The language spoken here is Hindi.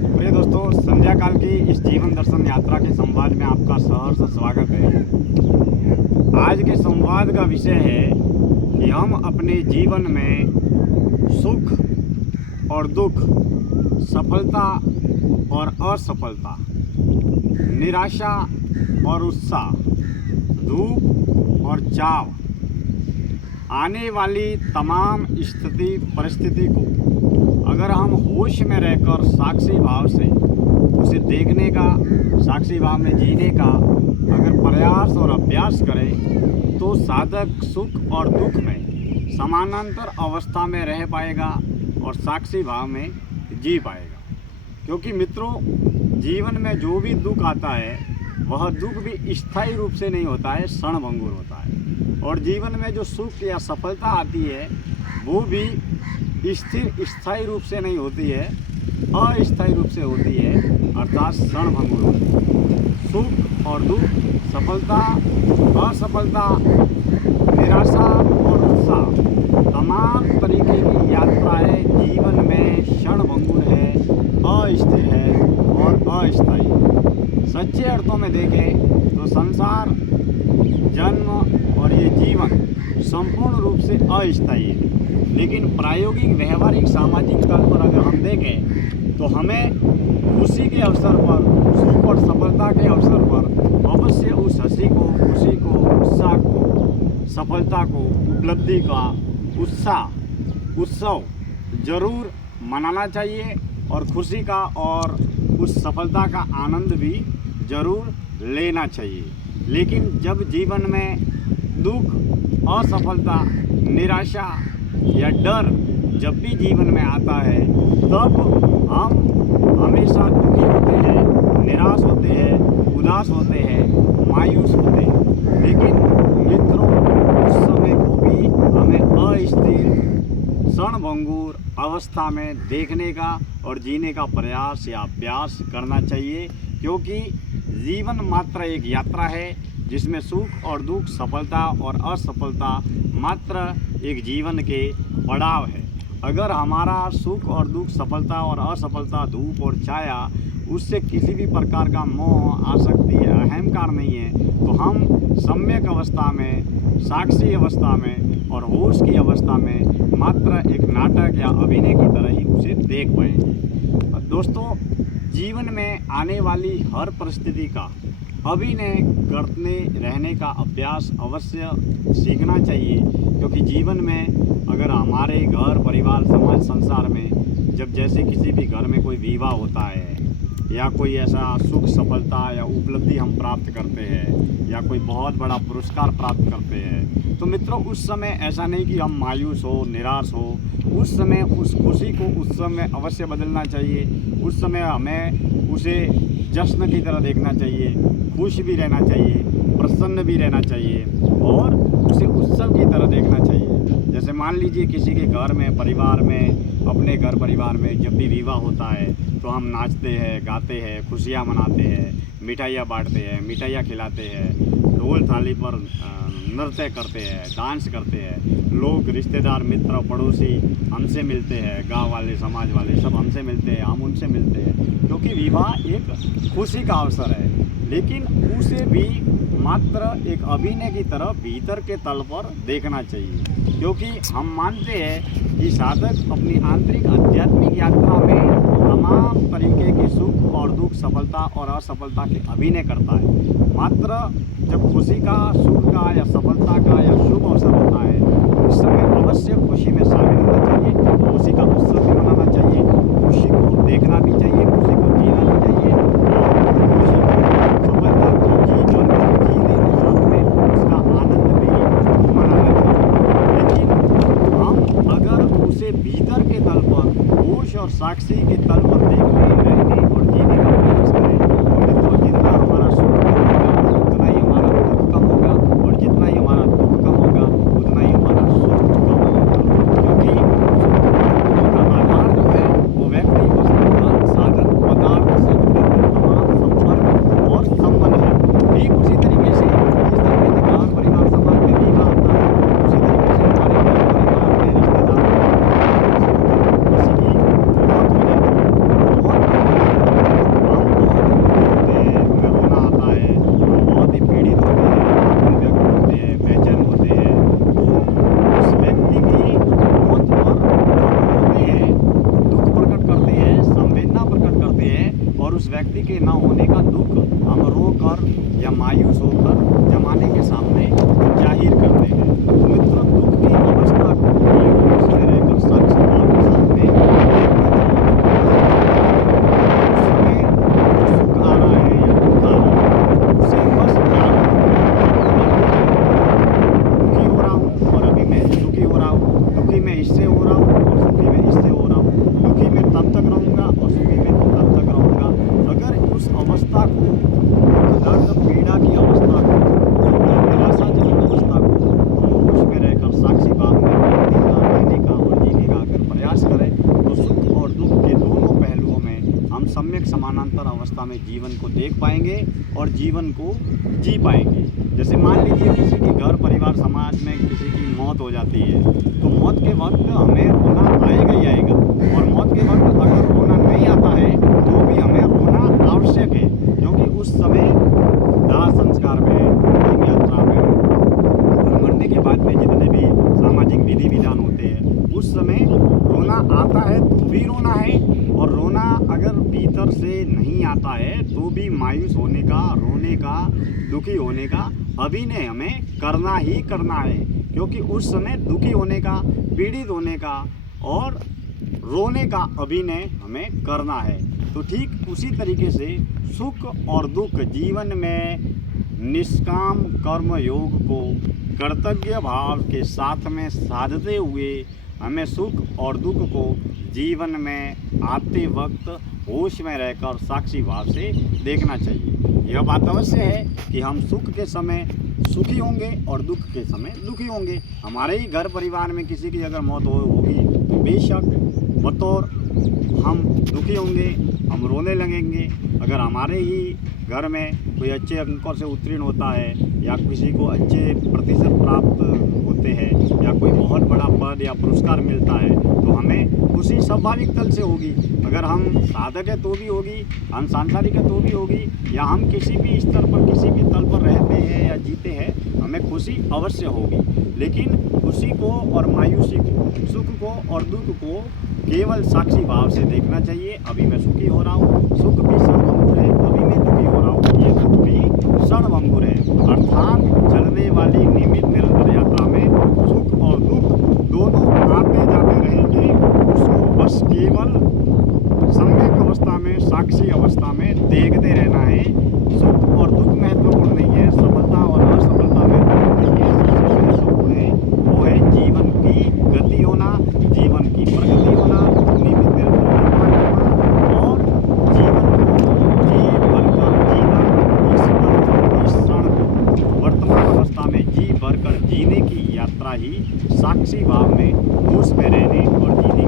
प्रिय दोस्तों, संध्या काल की इस जीवन दर्शन यात्रा के संवाद में आपका सहर्ष स्वागत है। आज के संवाद का विषय है कि हम अपने जीवन में सुख और दुख, सफलता और असफलता, निराशा और उत्साह, धूप और छाव, आने वाली तमाम स्थिति परिस्थिति को अगर हम होश में रहकर साक्षी भाव से उसे देखने का, साक्षी भाव में जीने का अगर प्रयास और अभ्यास करें तो साधक सुख और दुख में समानांतर अवस्था में रह पाएगा और साक्षी भाव में जी पाएगा। क्योंकि मित्रों, जीवन में जो भी दुख आता है वह दुख भी स्थायी रूप से नहीं होता है, क्षणभंगुर होता है। और जीवन में जो सुख या सफलता आती है वो भी स्थिर स्थायी रूप से नहीं होती है, अस्थायी रूप से होती है, अर्थात क्षणभंगुर होती है। सुख और दुख, सफलता, असफलता, निराशा और उत्साह, तमाम तरीके की यात्राएं जीवन में क्षणभंगुर है, अस्थिर है और अस्थायी। सच्चे अर्थों में देखें तो संसार, जन्म और ये जीवन संपूर्ण रूप से अस्थायी है। लेकिन प्रायोगिक, व्यवहारिक, सामाजिक तल पर अगर हम देखें तो हमें खुशी के अवसर पर, सुख और सफलता के अवसर पर अवश्य उस हंसी को, खुशी को, उत्साह को, सफलता को, उपलब्धि का उत्सव जरूर मनाना चाहिए और खुशी का और उस सफलता का आनंद भी जरूर लेना चाहिए। लेकिन जब जीवन में दुख, असफलता, निराशा या डर जब भी जीवन में आता है तब हम हमेशा दुखी होते हैं, निराश होते हैं, उदास होते हैं, मायूस होते हैं। लेकिन मित्रों, उस समय को भी हमें अस्थिर, क्षणभंगुर अवस्था में देखने का और जीने का प्रयास या अभ्यास करना चाहिए। क्योंकि जीवन मात्र एक यात्रा है जिसमें सुख और दुख, सफलता और असफलता मात्र एक जीवन के पड़ाव है। अगर हमारा सुख और दुख, सफलता और असफलता, धूप और छाया, उससे किसी भी प्रकार का मोह, आसक्ति या अहंकार नहीं है तो हम सम्यक अवस्था में, साक्षी अवस्था में और होश की अवस्था में मात्र एक नाटक या अभिनय की तरह ही उसे देख पाएंगे। दोस्तों, जीवन में आने वाली हर परिस्थिति का अभिनय करते रहने का अभ्यास अवश्य सीखना चाहिए। क्योंकि जीवन में अगर हमारे घर, परिवार, समाज, संसार में जब जैसे किसी भी घर में कोई विवाह होता है या कोई ऐसा सुख, सफलता या उपलब्धि हम प्राप्त करते हैं या कोई बहुत बड़ा पुरस्कार प्राप्त करते हैं तो मित्रों, उस समय ऐसा नहीं कि हम मायूस हो, निराश हो। उस समय उस खुशी को उस समय अवश्य बदलना चाहिए। उस समय हमें उसे जश्न की तरह देखना चाहिए, खुश भी रहना चाहिए, प्रसन्न भी रहना चाहिए और उसे उत्सव की तरह देखना चाहिए। जैसे मान लीजिए किसी के घर में, परिवार में, अपने घर परिवार में जब भी विवाह होता है तो हम नाचते हैं, गाते हैं, खुशियाँ मनाते हैं, मिठाइयाँ बांटते हैं, मिठाइयाँ खिलाते हैं, ढोल थाली पर नृत्य करते हैं, डांस करते हैं। लोग, रिश्तेदार, मित्र, पड़ोसी हमसे मिलते हैं, गांव वाले, समाज वाले सब हमसे मिलते हैं, हम उनसे मिलते हैं। क्योंकि विवाह एक खुशी का अवसर है, लेकिन उसे भी मात्र एक अभिनय की तरह भीतर के तल पर देखना चाहिए। क्योंकि हम मानते हैं कि साधक अपनी आंतरिक आध्यात्मिक यात्रा में तमाम तरीके के सुख और दुख, सफलता और असफलता के अभिनय करता है। मात्र जब खुशी का, सुख का या सफलता का या शुभ अवसर होता है उस समय अवश्य खुशी में शामिल होना चाहिए, खुशी का उत्सव भी मनाना चाहिए, खुशी को देखना भी चाहिए, खुशी को जीना भी चाहिए और खुशी को, सफलता को जीने के साथ में उसका आनंद भी मनाना चाहिए। लेकिन हम अगर उसे भीतर के तल पर, होश और साक्षी के तल पर देखने, रहने और जीने का प्रयास करें तो मित्रों, जितना हमारा सुख कम होगा उतना ही हमारा दुख कम होगा और जितना ही हमारा दुख कम होगा उतना ही हमारा सुख कम होगा। क्योंकि सुख और दुख का आधार जो है वो व्यक्ति व्यक्ति के न होने का दुख हम रो कर या मायूस होकर जमाने के सामने जाहिर करते हैं। तो मित्रों, दुख की अवस्था को एक रूप से रहकर साक्षी भाव के सामने सुख आ रहा है या दुख आ रहा है, उसे बस दुखी हो रहा हूँ और अभी मैं दुखी हो रहा हूँ, दुखी मैं इससे हो रहा हूँ और सुखी मैं इससे हो रहा हूँ, दुखी मैं तब तक रहूँगा और सुखी मैं तब तक रहूँगा। अगर उस अवस्था को, दर्द पीड़ा की अवस्था को, निराशाजनक अवस्था को हम होश में रहकर साक्षी भाव में रहने का और जीने का अगर प्रयास करें तो सुख और दुख के दोनों पहलुओं में हम सम्यक समानांतर अवस्था में जीवन को देख पाएंगे और जीवन को जी पाएंगे। जैसे मान लीजिए किसी के घर परिवार समाज में किसी की मौत हो जाती है, तो मौत के वक्त हमें रोना आएगा ही आएगा, और मौत के वक्त अगर रोना नहीं आता है तो भी हमें रोना आवश्यक है, क्योंकि उस समय दाह संस्कार में, अंतिम यात्रा में और मरने के बाद में जितने भी सामाजिक विधि विधान होते हैं, उस समय रोना आता है तो भी रोना है, और रोना अगर भीतर से नहीं आता है तो भी मायूस होने का, रोने का, दुखी होने का अभिनय हमें करना ही करना है, क्योंकि उस समय दुखी होने का, पीड़ित होने का और रोने का अभिनय हमें करना है। तो ठीक उसी तरीके से सुख और दुख जीवन में निष्काम कर्म योग को कर्तव्य भाव के साथ में साधते हुए हमें सुख और दुख को जीवन में आते वक्त होश में रहकर साक्षी भाव से देखना चाहिए। यह बात अवश्य है कि हम सुख के समय सुखी होंगे और दुख के समय दुखी होंगे। हमारे ही घर परिवार में किसी की अगर मौत होगी तो बेशक बतौर हम दुखी होंगे, हम रोने लगेंगे। अगर हमारे ही घर में कोई अच्छे अंकों से उत्तीर्ण होता है या किसी को अच्छे प्रतिशत प्राप्त होते हैं या कोई बहुत बड़ा पद या पुरस्कार मिलता है तो हमें खुशी स्वाभाविक तल से होगी। अगर हम साधक है तो भी होगी, हम सांसारिक है तो भी होगी, या हम किसी भी स्तर पर किसी भी तल पर रहते हैं या जीते हैं, हमें खुशी अवश्य होगी। लेकिन खुशी को और मायूसी को, सुख को और दुख को केवल साक्षी भाव से देखना चाहिए। अभी मैं सुखी हो रहा हूँ, सुख भी क्षणभंगुर है, अभी मैं दुखी हो रहा हूँ, ये दुख भी क्षणभंगुर है। अर्थात चलने वाली नियमित निरंतर यात्रा में सुख और दुख दोनों आते जाते रहेंगे। उसको बस केवल सम्यक अवस्था में, साक्षी अवस्था में देखते रहना है। सुख और दुख महत्वपूर्ण नहीं है, सफलता और असफलता महत्वपूर्ण नहीं है। सबसे महत्वपूर्ण है वो है जीवन की गति होना, जीवन की प्रगति होना, नियमित निरंतर यात्रा करना और जीवन को जी भरकर जीना। इस पल को, इस क्षण को, वर्तमान अवस्था में जी भरकर जीने की यात्रा ही साक्षी भाव में होश में रहने और जीने